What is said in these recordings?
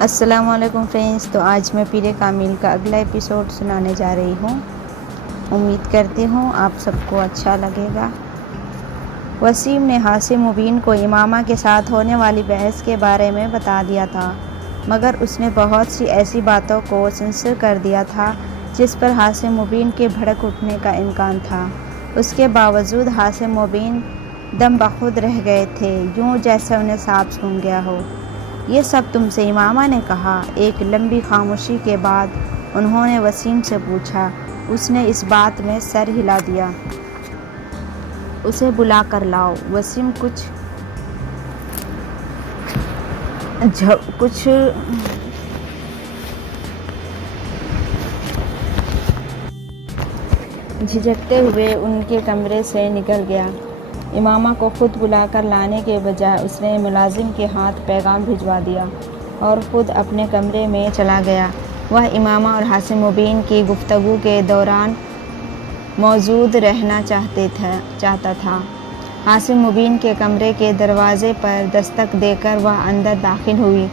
السلام علیکم فرینڈس، تو آج میں پیر کامل کا اگلا ایپیسوڈ سنانے جا رہی ہوں۔ امید کرتی ہوں آپ سب کو اچھا لگے گا۔ وسیم نے حاسم مبین کو امامہ کے ساتھ ہونے والی بحث کے بارے میں بتا دیا تھا، مگر اس نے بہت سی ایسی باتوں کو سینسر کر دیا تھا جس پر حاسم مبین کے بھڑک اٹھنے کا امکان تھا۔ اس کے باوجود حاسم مبین دم بخود رہ گئے تھے، یوں جیسے انہیں سانپ سونگھ گیا ہو۔ یہ سب تم سے امامہ نے کہا؟ ایک لمبی خاموشی کے بعد انہوں نے وسیم سے پوچھا۔ اس نے اس بات میں سر ہلا دیا۔ اسے بلا کر لاؤ۔ وسیم کچھ جھجکتے ہوئے ان کے کمرے سے نکل گیا۔ امامہ کو خود بلا کر لانے کے بجائے اس نے ملازم کے ہاتھ پیغام بھجوا دیا اور خود اپنے کمرے میں چلا گیا۔ وہ امامہ اور حاسم مبین کی گفتگو کے دوران موجود رہنا چاہتا تھا۔ حاسم مبین کے کمرے کے دروازے پر دستک دے کر وہ اندر داخل ہوئی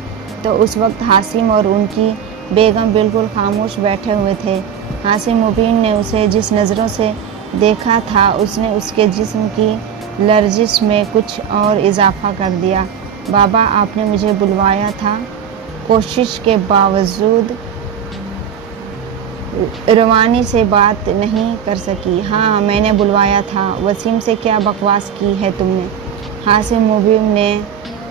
تو اس وقت حاسم اور ان کی بیگم بالکل خاموش بیٹھے ہوئے تھے۔ حاسم مبین نے اسے جس نظروں سے دیکھا تھا، اس نے اس کے جسم کی لرزش میں کچھ اور اضافہ کر دیا۔ بابا، آپ نے مجھے بلوایا تھا؟ کوشش کے باوجود روانی سے بات نہیں کر سکی۔ ہاں، میں نے بلوایا تھا۔ وسیم سے کیا بکواس کی ہے تم نے؟ حاسم مبین نے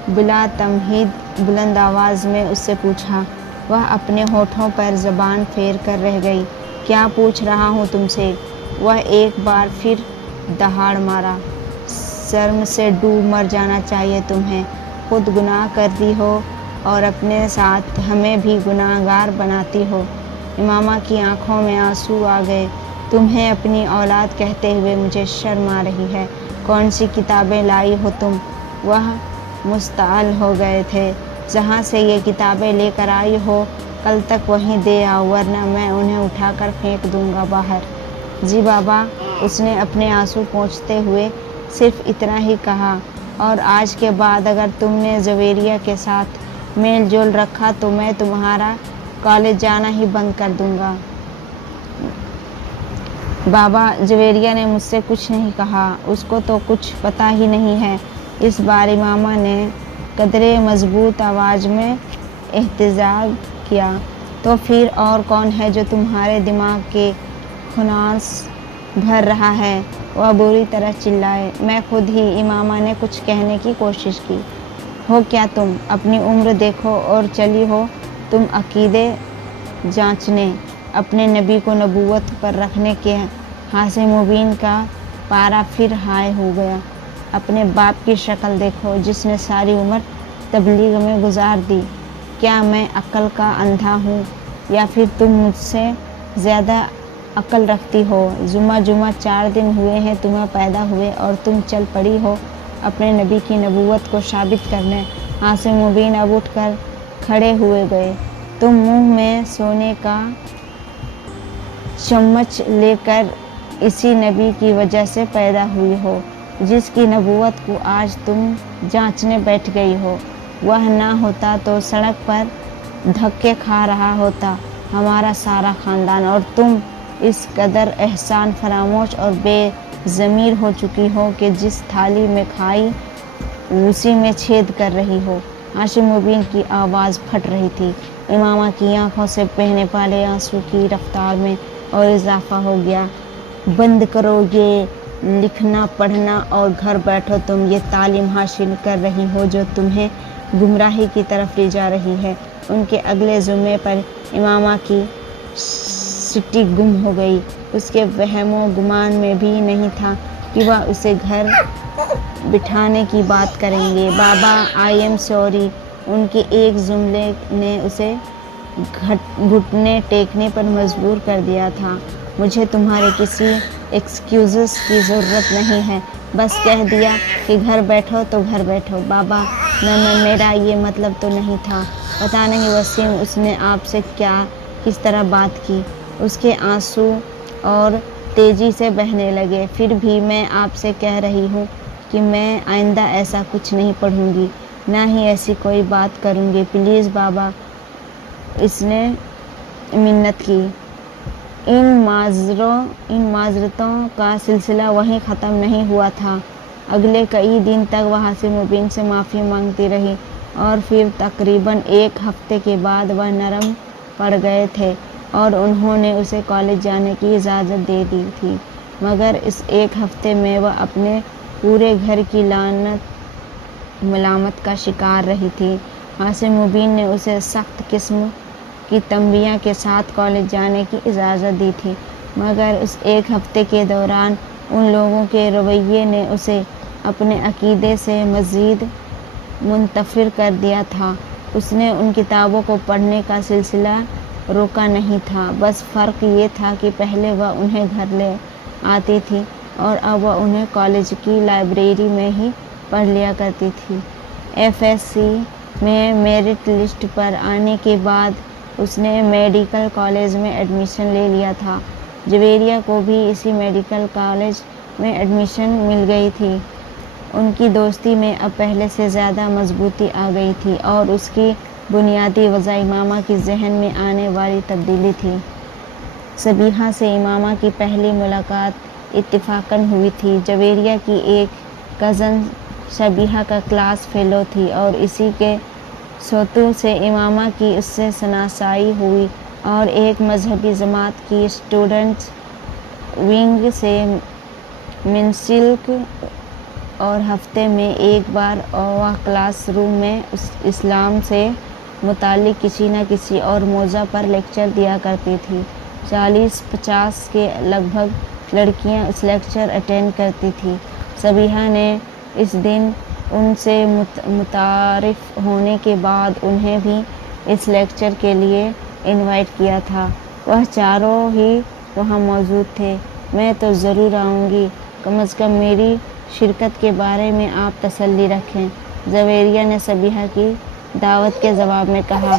بلا تمہید بلند آواز میں اس سے پوچھا۔ وہ اپنے ہونٹوں پر زبان پھیر کر رہ گئی۔ کیا پوچھ رہا ہوں تم سے؟ وہ ایک بار پھر دہاڑ مارا۔ شرم سے ڈوب مر جانا چاہیے تمہیں۔ خود گناہ کرتی ہو اور اپنے ساتھ ہمیں بھی گناہ گار بناتی ہو۔ امامہ کی آنکھوں میں آنسو آ گئے۔ تمہیں اپنی اولاد کہتے ہوئے مجھے شرم آ رہی ہے۔ کون سی کتابیں لائی ہو تم؟ وہ مشتعل ہو گئے تھے۔ جہاں سے یہ کتابیں لے کر آئی ہو کل تک وہیں دے آؤ، ورنہ میں انہیں اٹھا کر پھینک دوں گا باہر۔ جی بابا، اس نے اپنے آنسو پوچھتے ہوئے صرف اتنا ہی کہا۔ اور آج کے بعد اگر تم نے جویریہ کے ساتھ میل جول رکھا تو میں تمہارا کالج جانا ہی بند کر دوں گا۔ بابا، جویریہ نے مجھ سے کچھ نہیں کہا، اس کو تو کچھ پتہ ہی نہیں ہے۔ اس بار امامہ نے قدرے مضبوط آواز میں احتجاج کیا۔ تو پھر اور کون ہے جو تمہارے دماغ کے خناس بھر رہا ہے؟ وہ بری طرح چلائے۔ میں خود ہی۔ امامہ نے کچھ کہنے کی کوشش کی۔ ہو کیا تم؟ اپنی عمر دیکھو اور چلی ہو تم عقیدے جانچنے، اپنے نبی کو نبوت پر رکھنے کے۔ حاسم مبین کا پارا پھر ہائی ہو گیا۔ اپنے باپ کی شکل دیکھو جس نے ساری عمر تبلیغ میں گزار دی۔ کیا میں عقل کا اندھا ہوں یا پھر تم مجھ سے زیادہ عقل رکھتی ہو؟ جمعہ 4 دن ہوئے ہیں تمہیں پیدا ہوئے اور تم چل پڑی ہو اپنے نبی کی نبوت کو ثابت کرنے۔ حاسم مبین اب اٹھ کر کھڑے ہوئے گئے۔ تم منہ میں سونے کا چمچ لے کر اسی نبی کی وجہ سے پیدا ہوئی ہو جس کی نبوت کو آج تم جانچنے بیٹھ گئی ہو۔ وہ نہ ہوتا تو سڑک پر دھکے کھا رہا ہوتا ہمارا سارا خاندان، اور تم اس قدر احسان فراموش اور بے ضمیر ہو چکی ہو کہ جس تھالی میں کھائی اسی میں چھید کر رہی ہو۔ حاسم مبین کی آواز پھٹ رہی تھی۔ امامہ کی آنکھوں سے بہنے والے آنسو کی رفتار میں اور اضافہ ہو گیا۔ بند کرو یہ لکھنا پڑھنا اور گھر بیٹھو تم یہ تعلیم حاصل کر رہی ہو جو تمہیں گمراہی کی طرف لے جا رہی ہے۔ ان کے اگلے جملے پر امامہ کی سٹی گم ہو گئی۔ اس کے وہم و گمان میں بھی نہیں تھا کہ وہ اسے گھر بٹھانے کی بات کریں گے۔ بابا، آئی ایم سوری۔ ان کے ایک جملے نے اسے گھٹنے ٹیکنے پر مجبور کر دیا تھا۔ مجھے تمہارے کسی ایکسکیوزز کی ضرورت نہیں ہے۔ بس کہہ دیا کہ گھر بیٹھو تو گھر بیٹھو۔ بابا، میرا یہ مطلب تو نہیں تھا۔ پتہ نہیں وسیم، اس نے آپ سے کس طرح بات کی؟ اس کے آنسو اور تیزی سے بہنے لگے۔ پھر بھی میں آپ سے کہہ رہی ہوں کہ میں آئندہ ایسا کچھ نہیں پڑھوں گی، نہ ہی ایسی کوئی بات کروں گی۔ پلیز بابا، اس نے منت کی۔ ان معذرتوں کا سلسلہ وہیں ختم نہیں ہوا تھا۔ اگلے کئی دن تک وہ حسین مبین سے معافی مانگتی رہی اور پھر تقریباً ایک ہفتے کے بعد وہ نرم پڑ گئے تھے اور انہوں نے اسے کالج جانے کی اجازت دے دی تھی، مگر اس ایک ہفتے میں وہ اپنے پورے گھر کی ملامت کا شکار رہی تھی۔ حسین مبین نے اسے سخت قسم کی تنبیہ کے ساتھ کالج جانے کی اجازت دی تھی، مگر اس ایک ہفتے کے دوران ان لوگوں کے رویے نے اسے اپنے عقیدے سے مزید منفر کر دیا تھا۔ اس نے ان کتابوں کو پڑھنے کا سلسلہ روکا نہیں تھا، بس فرق یہ تھا کہ پہلے وہ انہیں گھر لے آتی تھی اور اب وہ انہیں کالج کی لائبریری میں ہی پڑھ لیا کرتی تھی۔ ایف ایس سی میں میرٹ لسٹ پر آنے کے بعد اس نے میڈیکل کالج میں ایڈمیشن لے لیا تھا۔ جویریہ کو بھی اسی میڈیکل کالج میں ایڈمیشن مل گئی تھی۔ ان کی دوستی میں اب پہلے سے زیادہ مضبوطی آ گئی تھی اور اس کی بنیادی وجہ امامہ کی ذہن میں آنے والی تبدیلی تھی۔ صبیحہ سے امامہ کی پہلی ملاقات اتفاقاً ہوئی تھی۔ جویریہ کی ایک کزن صبیحہ کا کلاس فیلو تھی اور اسی کے سوتو سے امامہ کی اس سے شناسائی ہوئی اور ایک مذہبی جماعت کی اسٹوڈنٹس ونگ سے منسلک، اور ہفتے میں ایک بار وہ کلاس روم میں اسلام سے متعلق کسی نہ کسی اور موضوع پر لیکچر دیا کرتی تھی۔ 40-50 کے لگ بھگ لڑکیاں اس لیکچر اٹینڈ کرتی تھیں۔ صبیحہ نے اس دن ان سے متعارف ہونے کے بعد انہیں بھی اس لیکچر کے لیے انوائٹ کیا تھا۔ وہ چاروں ہی وہاں موجود تھے۔ میں تو ضرور آؤں گی، کم از کم میری شرکت کے بارے میں آپ تسلی رکھیں، جویریہ نے صبیحہ کی دعوت کے جواب میں کہا۔